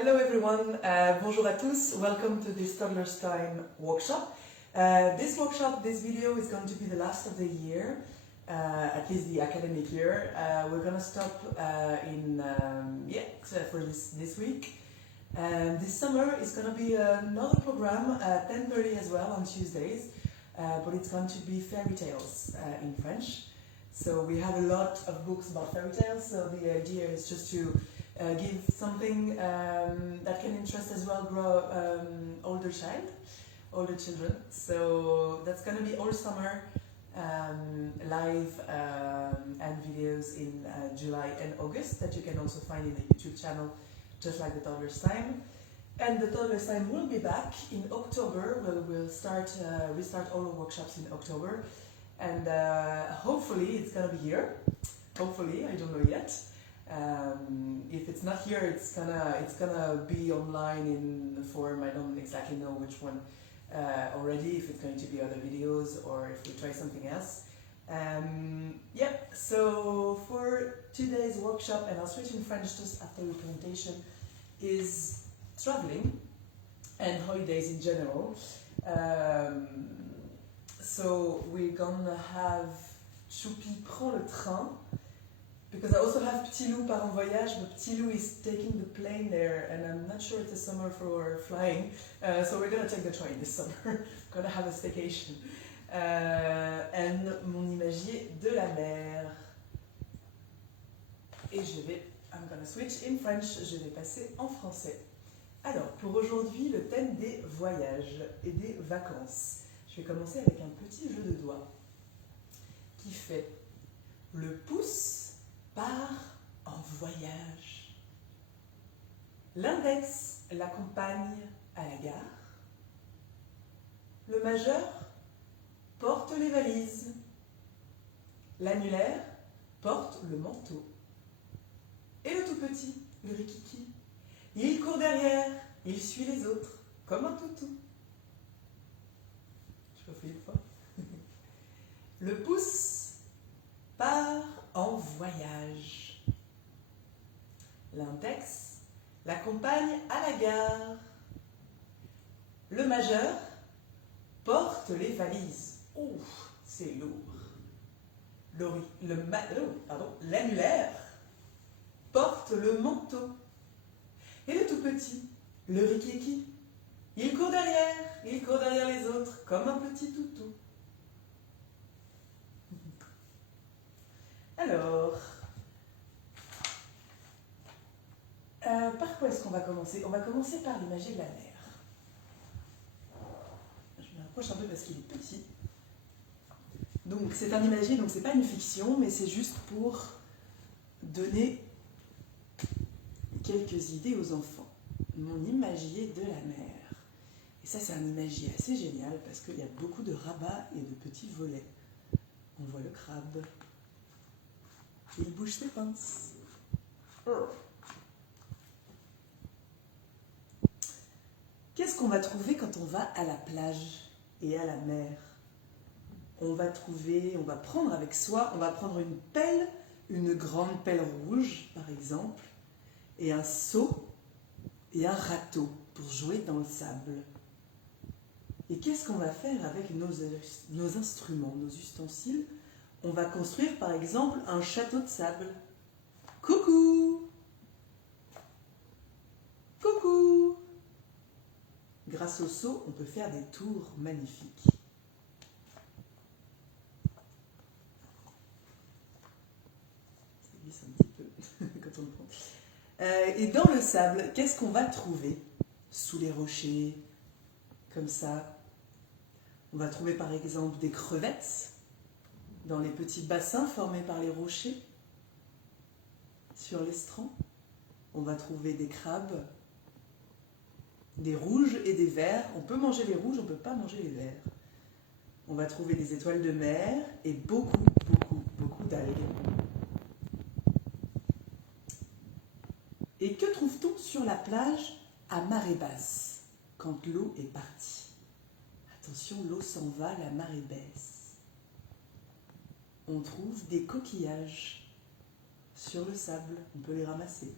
Hello everyone, bonjour à tous, welcome to this Toddler's Time workshop. This video is going to be the last of the year, at least the academic year. We're going to stop for this week. And this summer is going to be another program at 10:30 as well on Tuesdays, but it's going to be fairy tales in French. So we have a lot of books about fairy tales, so the idea is just to give something that can interest as well older children. So that's going to be all summer live and videos in July and August that you can also find in the YouTube channel, just like the Toddler's Time. And the Toddler's Time will be back in October. We'll restart all the workshops in October, and hopefully it's going to be here. Hopefully, I don't know yet. If it's not here, it's gonna be online in the form. I don't exactly know which one already. If it's going to be other videos or if we try something else. So for today's workshop, and I'll switch in French just after the presentation, is traveling and holidays in general. So we're gonna have Choupi prend le train. Because I also have Petit Loup part en voyage, but Petit Loup is taking the plane there, and I'm not sure it's a summer for flying, so we're gonna take the train this summer. Gonna have a staycation. And mon imagier de la mer. Et I'm gonna switch in French, je vais passer en français. Alors, pour aujourd'hui, le thème des voyages et des vacances. Je vais commencer avec un petit jeu de doigts qui fait le pouce part en voyage. L'index l'accompagne à la gare. Le majeur porte les valises. L'annulaire porte le manteau. Et le tout petit, le rikiki, il court derrière, il suit les autres, comme un toutou. Je refais une fois. Le pouce part en voyage. L'index l'accompagne à la gare. Le majeur porte les valises. Oh, c'est lourd. L'annulaire porte le manteau. Et le tout petit, le rikiki, il court derrière les autres, comme un petit toutou. Alors, par quoi est-ce qu'on va commencer? On va commencer par l'imager de la mer. Je me rapproche un peu parce qu'il est petit. Donc c'est un imagier, donc c'est pas une fiction, mais c'est juste pour donner quelques idées aux enfants. Mon imagier de la mer. Et ça, c'est un imagier assez génial parce qu'il y a beaucoup de rabats et de petits volets. On voit le crabe. Il bouge ses pinces. Qu'est-ce qu'on va trouver quand on va à la plage et à la mer? On va prendre avec soi, on va prendre une pelle, une grande pelle rouge par exemple, et un seau et un râteau pour jouer dans le sable. Et qu'est-ce qu'on va faire avec nos instruments, nos ustensiles? On va construire par exemple un château de sable. Coucou! Coucou! Grâce au seau, on peut faire des tours magnifiques. Ça glisse un petit peu quand on le prend. Et dans le sable, qu'est-ce qu'on va trouver? Sous les rochers, comme ça. On va trouver par exemple des crevettes dans les petits bassins formés par les rochers. Sur l'estran, on va trouver des crabes, des rouges et des verts. On peut manger les rouges, on ne peut pas manger les verts. On va trouver des étoiles de mer et beaucoup d'algues. Et que trouve-t-on sur la plage à marée basse, quand l'eau est partie? Attention, l'eau s'en va, la marée baisse. On trouve des coquillages sur le sable, on peut les ramasser.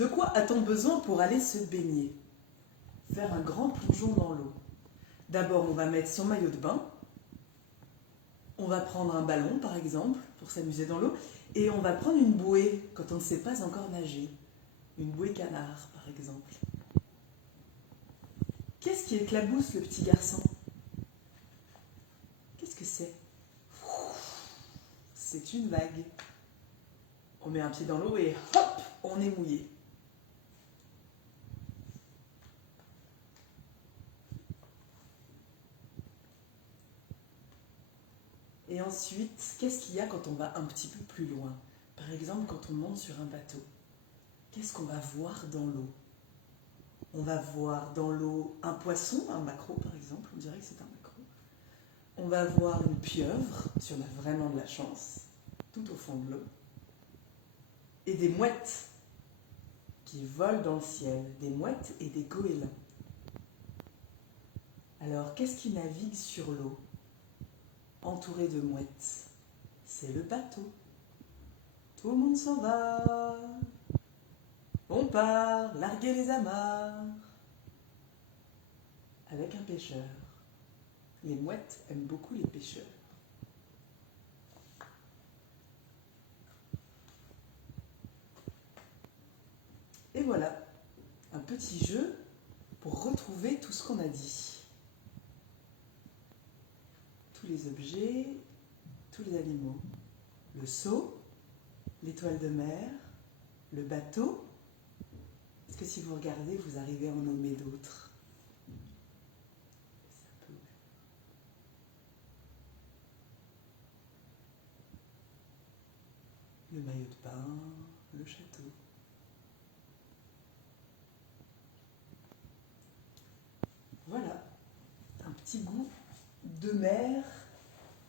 De quoi a-t-on besoin pour aller se baigner? Faire un grand plongeon dans l'eau. D'abord, on va mettre son maillot de bain. On va prendre un ballon, par exemple, pour s'amuser dans l'eau. Et on va prendre une bouée quand on ne sait pas encore nager. Une bouée canard, par exemple. Qu'est-ce qui éclabousse le petit garçon? Qu'est-ce que c'est? C'est une vague. On met un pied dans l'eau et hop, on est mouillé. Et ensuite, qu'est-ce qu'il y a quand on va un petit peu plus loin? Par exemple, quand on monte sur un bateau. Qu'est-ce qu'on va voir dans l'eau? On va voir dans l'eau un poisson, un maquereau par exemple, on dirait que c'est un maquereau. On va voir une pieuvre, si on a vraiment de la chance, tout au fond de l'eau. Et des mouettes qui volent dans le ciel, des mouettes et des goélands. Alors, qu'est-ce qui navigue sur l'eau, entouré de mouettes? C'est le bateau. Tout le monde s'en va. On part larguer les amarres avec un pêcheur. Les mouettes aiment beaucoup les pêcheurs. Et voilà, un petit jeu pour retrouver tout ce qu'on a dit. Tous les objets, tous les animaux. Le seau, l'étoile de mer, le bateau. Est-ce que si vous regardez, vous arrivez à en nommer d'autres? Le maillot de bain, le château. Voilà, un petit goût de mer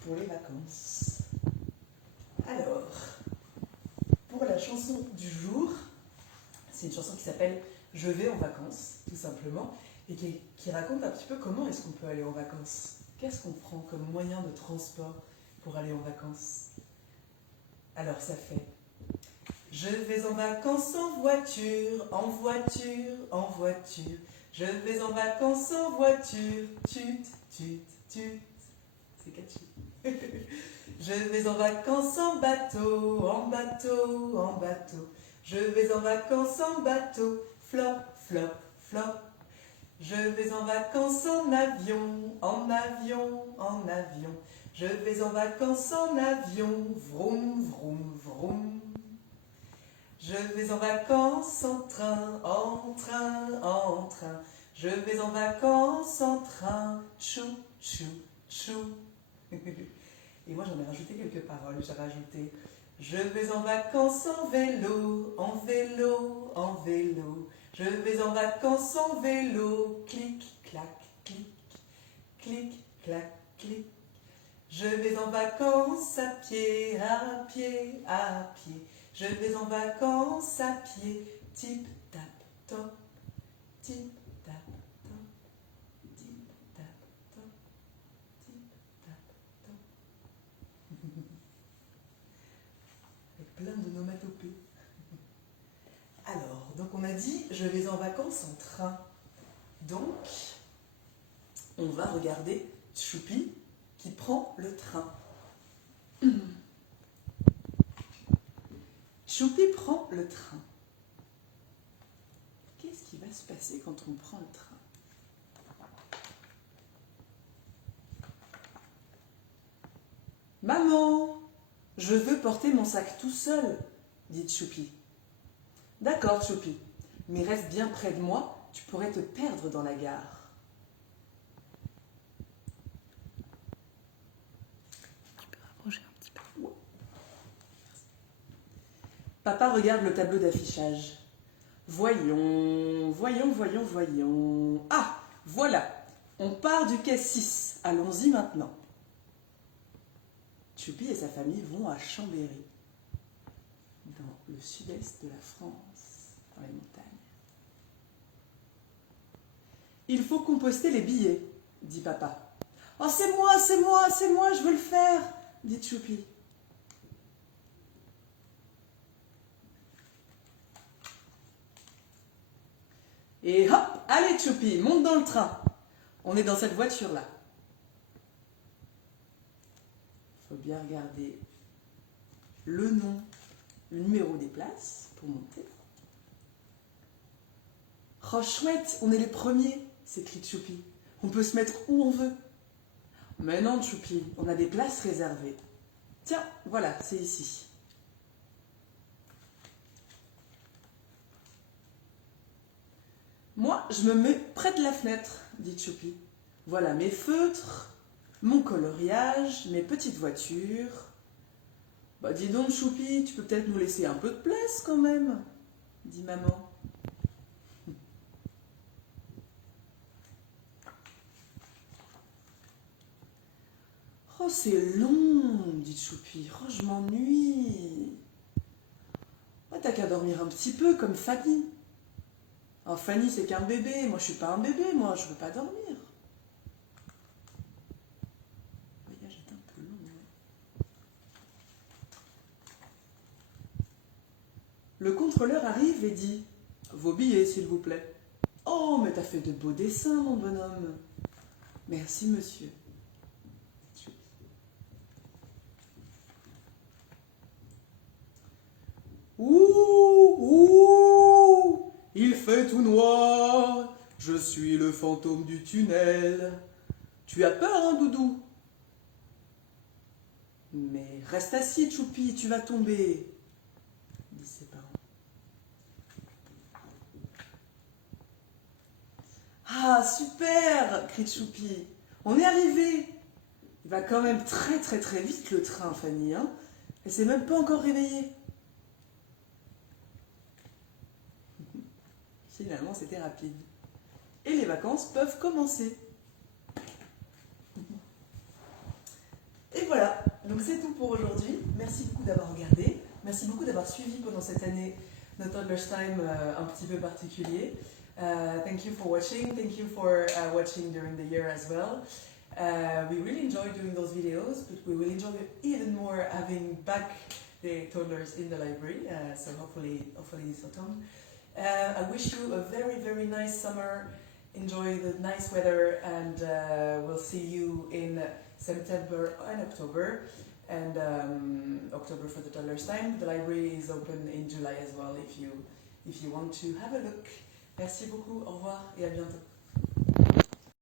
pour les vacances. Alors, pour la chanson du jour, c'est une chanson qui s'appelle « Je vais en vacances », tout simplement, et qui raconte un petit peu comment est-ce qu'on peut aller en vacances. Qu'est-ce qu'on prend comme moyen de transport pour aller en vacances? Alors ça fait « Je vais en vacances en voiture, en voiture, en voiture. Je vais en vacances en voiture, tut, tut, tut. » C'est catchy. Je vais en vacances en bateau, en bateau, en bateau. Je vais en vacances en bateau, flop, flop, flop. Je vais en vacances en avion, en avion, en avion. Je vais en vacances en avion, vroom, vroom, vroom. Je vais en vacances en train, en train, en train. Je vais en vacances en train, chou, chou, chou. Et moi j'en ai rajouté quelques paroles, j'ai rajouté « Je vais en vacances en vélo, en vélo, en vélo. Je vais en vacances en vélo, clic, clac, clic, clic, clac, clic. Je vais en vacances à pied, à pied, à pied. Je vais en vacances à pied, tip, tap, top, tip, tap, top, tip, tap, top, tip, tap, top. » Avec plein de nomatopées. Alors, donc on a dit, je vais en vacances en train. Donc, on va regarder Choupi qui prend le train. Choupi prend le train. Qu'est-ce qui va se passer quand on prend le train? Maman, je veux porter mon sac tout seul, dit Choupi. D'accord, Choupi, mais reste bien près de moi, tu pourrais te perdre dans la gare. Tu peux rapprocher un petit peu. Ouais. Papa regarde le tableau d'affichage. Voyons, voyons, voyons, voyons. Ah, voilà, on part du quai 6. Allons-y maintenant. Choupi et sa famille vont à Chambéry, dans le sud-est de la France, dans les montagnes. Il faut composter les billets, dit papa. Oh, c'est moi, c'est moi, c'est moi, je veux le faire, dit Choupi. Et hop, allez Choupi, monte dans le train. On est dans cette voiture-là. Il faut bien regarder le nom, le numéro des places pour monter. Oh chouette, on est les premiers, s'écrie Choupi. On peut se mettre où on veut. Mais non Choupi, on a des places réservées. Tiens, voilà, c'est ici. Moi, je me mets près de la fenêtre, dit Choupi. Voilà mes feutres, mon coloriage, mes petites voitures. Bah dis donc Choupi, tu peux peut-être nous laisser un peu de place quand même, dit maman. Oh c'est long, dit Choupi, oh je m'ennuie. Oh, t'as qu'à dormir un petit peu comme Fanny. Oh Fanny c'est qu'un bébé, moi je suis pas un bébé, moi je veux pas dormir. Le voyage est un peu long. Le contrôleur arrive et dit « Vos billets, s'il vous plaît. »« Oh, mais t'as fait de beaux dessins, mon bonhomme. »« Merci, monsieur. » Ouh, ouh, il fait tout noir. Je suis le fantôme du tunnel. Tu as peur, hein, Doudou? Mais reste assis, Choupi, tu vas tomber, dit ses parents. Ah, super, crie Choupi. On est arrivé. Il va quand même très très très vite le train, Fanny, hein. Elle s'est même pas encore réveillée. Finalement, c'était rapide. Et les vacances peuvent commencer. Et voilà, donc c'est tout pour aujourd'hui. Merci beaucoup d'avoir regardé. Merci beaucoup d'avoir suivi pendant cette année notre Toddler's Time un petit peu particulier. Thank you for watching. Thank you for watching during the year as well. We really enjoy doing those videos, but we will enjoy even more having back the toddlers in the library. So hopefully this autumn. I wish you a very, very nice summer. Enjoy the nice weather, and we'll see you in September and October. And October for the Toddler's Time. The library is open in July as well if you want to have a look. Merci beaucoup, au revoir et à bientôt.